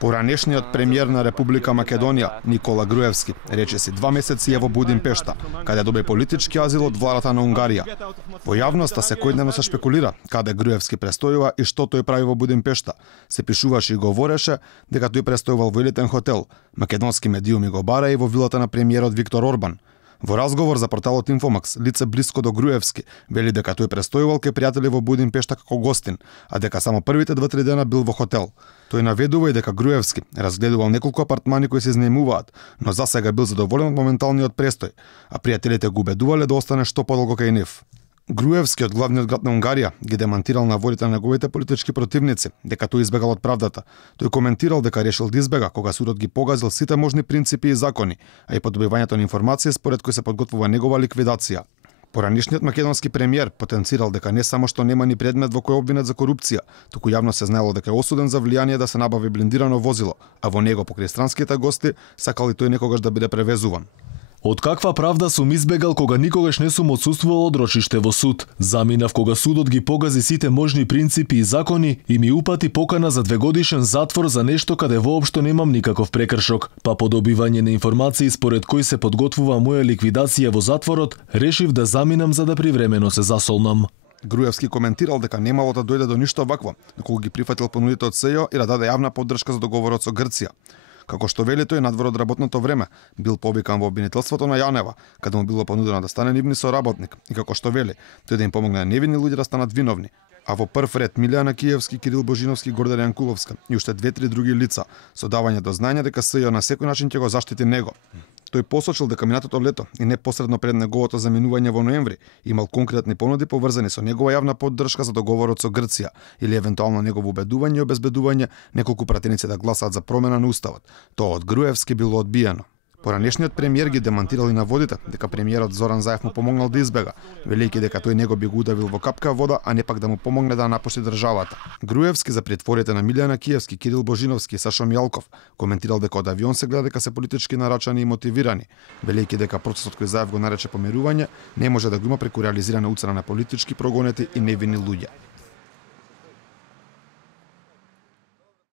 Поранешниот премиер на Република Македонија, Никола Груевски, рече си 2 месеци е во Будимпешта, каде доби политички азил од владата на Унгарија. Во јавноста секојдневно се шпекулира каде Груевски престојува и што тој прави во Будимпешта. Се пишуваше и говореше дека тој престојувал во елитен хотел. Македонски медиуми го бара и во вилата на премиерот Виктор Орбан. Во разговор за порталот Инфомакс, лице блиско до Груевски вели дека тој престојувал кај пријатели во Будимпешта како гостин, а дека само првите 2-3 дена бил во хотел. Тој наведува и дека Груевски разгледувал неколку апартмани кои се изнајмуваат, но за сега бил задоволен од моменталниот престој, а пријателите го убедувале да остане што подолго кај нив. Груевски од главниот град на Унгарија ги демантирал наводите на неговите политички противници дека тој избегал од правдата. Тој коментирал дека решил да избега кога судот ги погазил сите можни принципи и закони, а и по добивањето на информации според кои се подготвува негова ликвидација. Поранишниот македонски премиер потенцирал дека не само што нема ни предмет во кој обвинет за корупција, туку јавно се знаело дека е осуден за влијание да се набави блиндирано возило, а во него покрај странските гости сакал и тој некогаш да биде превезуван. Од каква правда сум избегал кога никогаш не сум отсуствувал од рочиште во суд. Заминав кога судот ги погази сите можни принципи и закони и ми упати покана за 2-годишен затвор за нешто каде воопшто немам никаков прекршок. Па по добивање на информации според кои се подготвува моја ликвидација во затворот, решив да заминам за да привремено се засолнам. Груевски коментирал дека немало да дојде до ништо вакво, кога ги прифатил понудите од СЈО и да даде јавна поддршка за договорот со Грција. Како што вели тој надвор од работното време, бил повикан во обвинителството на Јанева, каде му било понудено да стане нивни соработник, и како што вели, тој да им помогне на невини луѓе да станат виновни. А во прв ред Милијана Киевски, Кирил Божиновски, Гордана Јанкуловска и уште 2-3 други лица, со давање до знање дека СЈО на секој начин ќе го заштити него. Тој посочил дека минатото лето и непосредно пред неговото заминување во ноември имал конкретни понуди поврзани со негова јавна поддршка за договорот со Грција или евентуално негово убедување и обезбедување неколку пратеници да гласаат за промена на уставот. Тоа од Груевски било одбиено. Поранешниот премиер ги демантирал и наводите дека премиерот Зоран Заев му помогнал да избега, велејќи дека тој него би го удавил во капка вода, а не пак да му помогне да напушти државата. Груевски за притворите на Милијана Киевски, Кирил Божиновски и Сашо Мијалков коментирал дека од авион се гледа дека се политички нарачани и мотивирани, велејќи дека процесот кој Заев го нарече помирување не може да го има преку реализирана уцена на политички прогонети и невини луѓе.